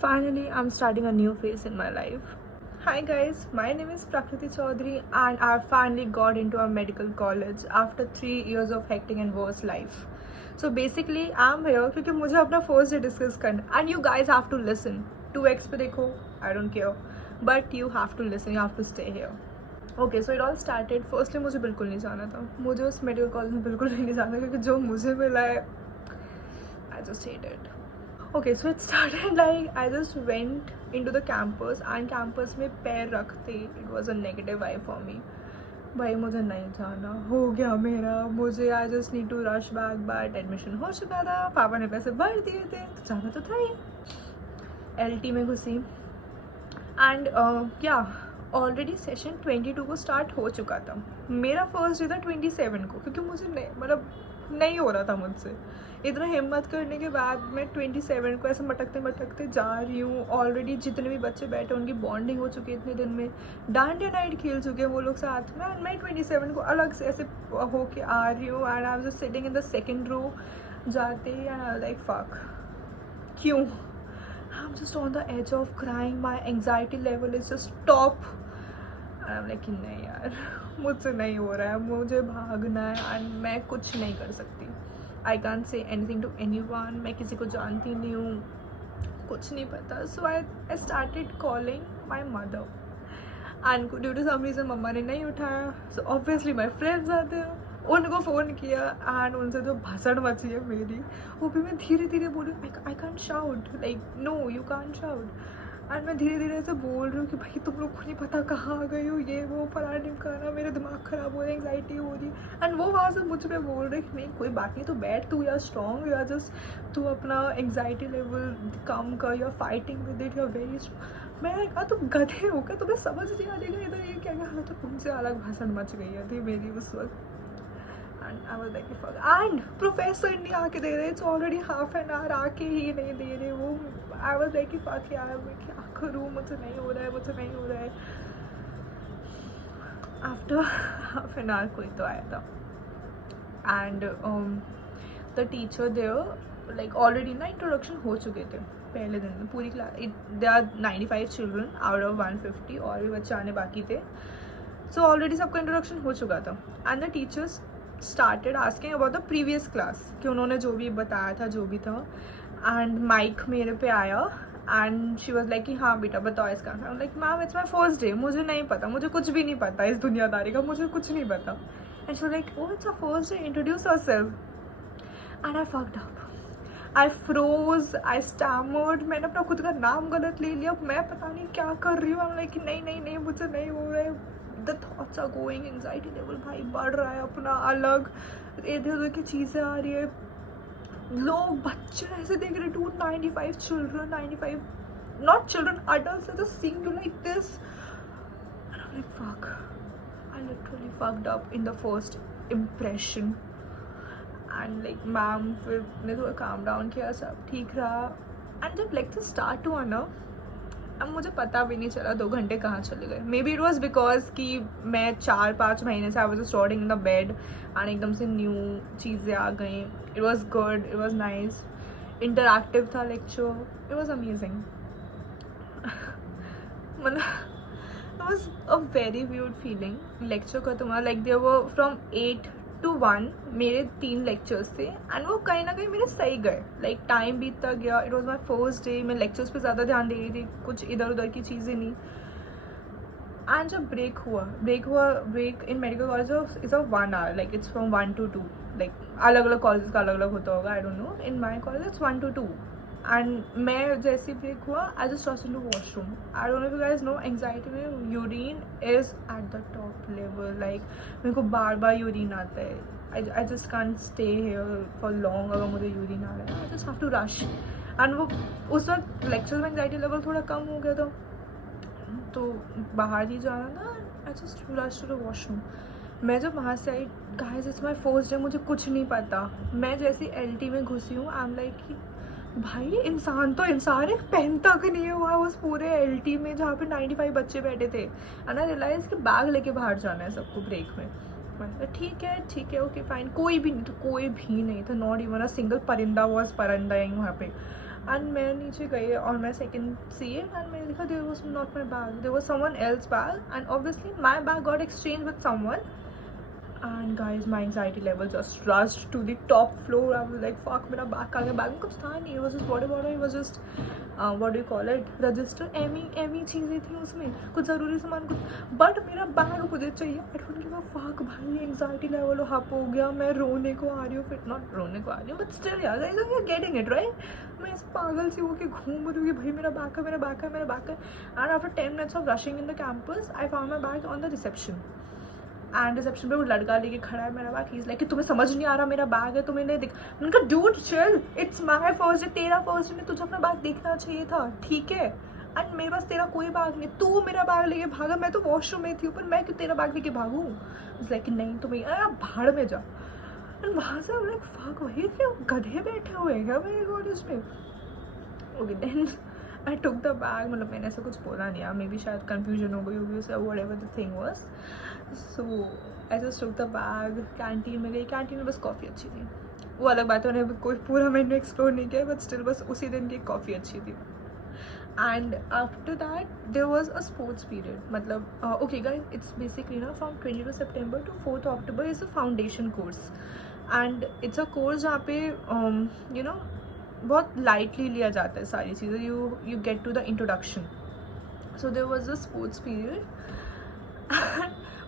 Finally, I'm starting a new phase in my life. Hi guys, my name is Prakriti Chaudhary and I finally got into a medical college after 3 years of hectic and worse life. So basically, I'm here क्योंकि मुझे अपना first day discuss करना and you guys have to listen. 2x पे देखो, I don't care. But you have to listen, you have to stay here. Okay so it all started firstly मुझे बिल्कुल नहीं जाना था, मुझे उस मेडिकल कॉलेज में बिल्कुल नहीं जाना क्योंकि जो मुझे मिला है I just hate it. Okay, so it started like I just went into the campus and campus में पैर रखते it was a negative vibe for me. भाई मुझे नहीं जाना, हो गया मेरा, मुझे I just need to rush back but admission हो चुका था, पापा ने पैसे भर दिए थे तो जाना तो था ही. LT में घुसी एंड क्या ऑलरेडी सेशन 22 को स्टार्ट हो चुका था. मेरा फर्स्ट डे था 27 को क्योंकि मुझे नहीं मतलब नहीं हो रहा था मुझसे. इतना हिम्मत करने के बाद मैं 27 को ऐसे मटकते मटकते जा रही हूँ. ऑलरेडी जितने भी बच्चे बैठे उनकी बॉन्डिंग हो चुकी है इतने दिन में, डांडिया नाइट खेल चुके हैं वो लोग साथ में. एंड मैं 27 को अलग से ऐसे होके आ रही हूँ and I was just sitting in the second row जाते ही एंड आई लाइक फक क्यों. I am just on the edge of crying, my anxiety level is just top. I am like नहीं यार मुझसे नहीं हो रहा है, मुझे भागना है एंड मैं कुछ नहीं कर सकती. I can't say anything to anyone. मैं किसी को जानती नहीं हूँ, कुछ नहीं पता. So I started calling my mother and due to some reason मम्मा ने नहीं उठाया. सो ऑब्वियसली माई फ्रेंड्स आते हैं, उनको फ़ोन किया एंड उनसे जो भाषण मची है मेरी वो भी मैं धीरे धीरे बोली. I can't shout like no you can't shout. And मैं धीरे धीरे से बोल रही हूँ कि भाई तुम लोग को नहीं पता कहाँ आ गई हो, ये वो फलाना ढिमकाना, मेरा दिमाग ख़राब हो रहा है, एंग्जाइटी हो रही है. एंड वो वहाँ से मुझ पर बोल रहे कि नहीं कोई बात नहीं, तू बैठ, तू यार स्ट्रॉन्ग, या जस्ट तू अपना एंग्जाइटी लेवल कम कर, you are fighting with it, you are very strong. मैं कहा तुम गधे हो क्या, तुम्हें समझ नहीं आ जाएगा इधर ये क्या क्या. तो उनसे अलग भाषण मच गई थी मेरी उस वक्त. And I was like fuck. And professor नहीं आके दे रहे, it's already half an hour, आके ही नहीं दे रहे वो. आई वाज लाइक फक यार मैं क्या करूँ, मुझसे नहीं हो रहा है, मुझसे नहीं हो रहा है. आफ्टर हाफ एन आवर कोई तो आया था and the teacher there like already ना इंट्रोडक्शन हो चुके थे पहले दिन में. पूरी class there are 95 children out of 150 और भी बच्चे आने बाकी थे. सो ऑलरेडी सबका इंट्रोडक्शन हो चुका था and the teachers started asking about the previous class कि उन्होंने जो भी बताया था जो भी था. एंड माइक मेरे पे आया एंड शी वॉज लाइक कि हाँ बेटा बताओ इसका. Like ma'am it's my first day, मुझे नहीं पता, मुझे कुछ भी नहीं पता इस दुनियादारी का, मुझे कुछ नहीं पता. And she was like oh it's a first day, introduce yourself. And I fucked up, I froze, I stammered. मैंने अपना खुद का नाम गलत ले लिया, मैं पता नहीं क्या कर रही हूँ. आई एम लाइक नहीं नहीं नहीं मुझसे नहीं हो रहा है. The thoughts are going, anxiety level भाई बढ़ रहा है अपना अलग, इधर उधर की चीज़ें आ रही है. लोग बच्चे ऐसे देख रहे, 295 children, 95 not children, adults are just seeing you like this. And I am like fuck, I literally fucked up in the first impression. And like ma'am फिर ने थोड़ा काम डाउन किया, सब ठीक रहा. एंड जब लेक्चर स्टार्ट हुआ ना, अब मुझे पता भी नहीं चला 2 घंटे कहाँ चले गए. Maybe it was because कि मैं 4-5 महीने से I was storing in the bed and एकदम से न्यू चीज़ें आ गई. It was good, it was nice, interactive था लेक्चर, इट वॉज अमेजिंग. मतलब it was a very weird feeling. Lecture खत्म हुआ like there were from 8 to 1 मेरे 3 लेक्चर्स थे एंड वो कहीं ना कहीं मेरे सही गए. लाइक टाइम बीतता गया, it was my first day. मैं लेक्चर्स पे ज़्यादा ध्यान दे रही थी, कुछ इधर उधर की चीज़ें नहीं. एंड जब ब्रेक हुआ break in medical college is of 1 hour, like it's from 1 to 2. Like अलग अलग कॉलेज का अलग अलग होता होगा, I don't know. In my college it's 1 to 2. And मैं जैसे ब्रेक हुआ I just rush into washroom. I don't know if you guys know, anxiety में urine is at the top level. Like मेरे को बार बार यूरिन आता है. I just can't stay here for long. अगर मुझे यूरिन आ रहा है I just have to rush. And वो उस वक्त लेक्चर में एंग्जाइटी लेवल थोड़ा कम हो गया था तो बाहर ही जाना था. I just rush to the washroom. मैं जब वहाँ से आई, guys it's my first day, मुझे कुछ नहीं पता. मैं जैसे LT में घुसी हूँ, आई एम लाइक कि भाई इंसान तो इंसान, एक पेन तक नहीं है हुआ उस पूरे LT में जहाँ पे 95 बच्चे बैठे थे. एंड आई रियलाइज कि बैग लेके बाहर जाना है सबको ब्रेक में. मैंने कहा ठीक है ओके फाइन. कोई भी नहीं था, नॉट इवन अ सिंगल परिंदा वॉज परंदा यहीं वहाँ पे. एंड मैं नीचे गई और मैं सेकंड सीट एंड मैंने देखा there was not my bag, there was someone else bag and obviously my bag got exchange with someone. And guys, my anxiety level just rushed to the top floor. I was like, fuck, मेरा bag कहाँ गया? Bag में कुछ था नहीं. It was just water bottle. It was just what do you call it? Register. एमी चीज़ें थी उसमें, कुछ ज़रूरी सामान कुछ. बट मेरा बैग मुझे चाहिए. I don't give a fuck भाई. एंग्जाइटी लेवल हप हो गया. मैं रोने को आ रही हूँ, फिर नॉट रोने को आ रही हूँ, बट स्टिल यार guys, you getting it right. मैं इस पागल सी होकर घूम रही हूँ कि भाई मेरा बैग है, मेरा बैग है, मेरा बैग है. And after 10 minutes of rushing in the campus, I found my bag on the reception. And reception पे वो लड़का लेके खड़ा है मेरा बैग. ही इज लाइक कि तुम्हें समझ नहीं आ रहा मेरा बैग है, तुम्हें नहीं दिख. मैंने कहा dude chill, it's my first day, तेरा फर्स्ट डे, तुझे अपना बैग देखना चाहिए था, ठीक है. एंड मेरे पास तेरा कोई बैग नहीं, तू मेरा बैग लेके भागा. मैं तो वॉशरूम में थी ऊपर, मैं क्यों तेरा बैग लेके भागूँ? इज लाइक कि नहीं तुम्हें यार भाड़ में जा. एंड वहाँ से लाइक फक, वही क्या गधे बैठे हुए हैं क्या मेरे कॉलेज में? Okay then I took the bag. मतलब मैंने ऐसा कुछ बोला नहीं यार, मे बी शायद कन्फ्यूजन हो गई होगी उससे, what ever the thing was. So I just took the bag. Canteen में गई, कैंटीन में बस कॉफ़ी अच्छी थी. वो अलग बात है, उन्हें कोई पूरा मैंने एक्सप्लोर नहीं किया, बट स्टिल बस उसी दिन की कॉफ़ी अच्छी थी. And after that there was a sports period. मतलब ओके गाइस, इट्स बेसिकली ना from 22 September to 4th October is a foundation course. And it's a course जहाँ पे यू नो बहुत लाइटली लिया जाता है सारी चीज़ें. You get to the introduction. So there was a sports period.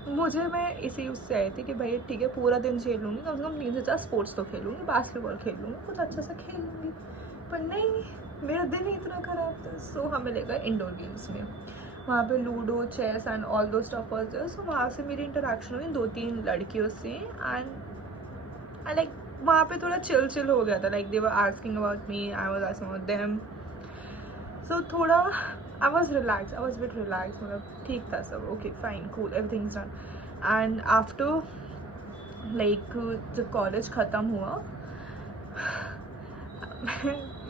मुझे मैं इसी उससे आई थी कि भाई ठीक है पूरा दिन खेल लूँगी, कम से कम 3 से 4 स्पोर्ट्स तो खेलूँगी, बास्केटबॉल खेल लूँगी, कुछ अच्छा सा खेल लूँगी. पर नहीं, मेरा दिन ही इतना ख़राब था. सो हमें ले गए इंडोर गेम्स में. वहाँ पे लूडो, चेस एंड ऑल दो स्टफ वाज देयर. सो वहाँ से मेरी इंटरेक्शन हुई 2-3 लड़कियों से. एंड आई लाइक वहाँ पे थोड़ा चिल हो गया था. Like they were asking about me, I was asking about them. So थोड़ा I was relax, I was bit relax. मतलब ठीक था सब. Okay fine cool, everything is done. And after like जब कॉलेज ख़त्म हुआ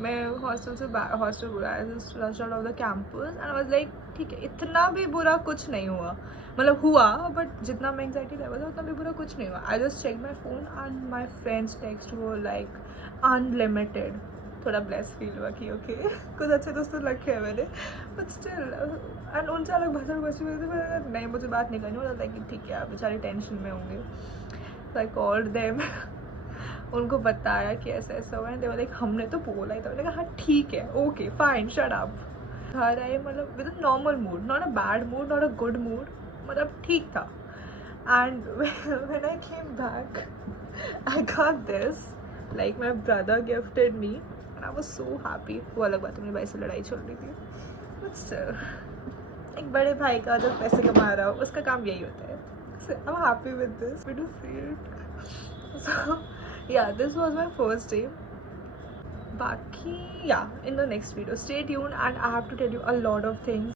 मैं हॉस्टल से हॉस्टल बुलाया, just rush out of the campus. And I was like ठीक है, इतना भी बुरा कुछ नहीं हुआ. मतलब हुआ, बट जितना मैं एंग्जाइटी लेवल था उतना भी बुरा कुछ नहीं हुआ. I just check my phone and my friends text वो लाइक अनलिमिटेड. थोड़ा ब्लेस फील हुआ कि ओके कुछ अच्छे दोस्तों रखे हैं मैंने, बट स्टिल. एंड उनसे अलग भाषा बची हुई थी. नहीं, मुझे बात नहीं करनी. वो था कि ठीक है आप बेचारे टेंशन में होंगे. सो आई कॉल्ड देम. उनको बताया कि ऐसा ऐसा हुआ है. दे वर लाइक हमने तो बोला ही था. मैंने कहा हाँ ठीक है, ओके फाइन, शट अप. घर आए मतलब with a normal mood, not a bad mood, not a good mood, मतलब ठीक था. And when I came back I got this, like my brother gifted me and I was so happy. वो अलग बात है मेरे भाई से लड़ाई चल रही थी, बट स्टिल एक बड़े भाई का जब पैसे कमा रहा हो उसका काम यही होता है. So I am happy with this. We do see it. So yeah, this was my first day. Baki, yeah, in the next video stay tuned and I have to tell you a lot of things.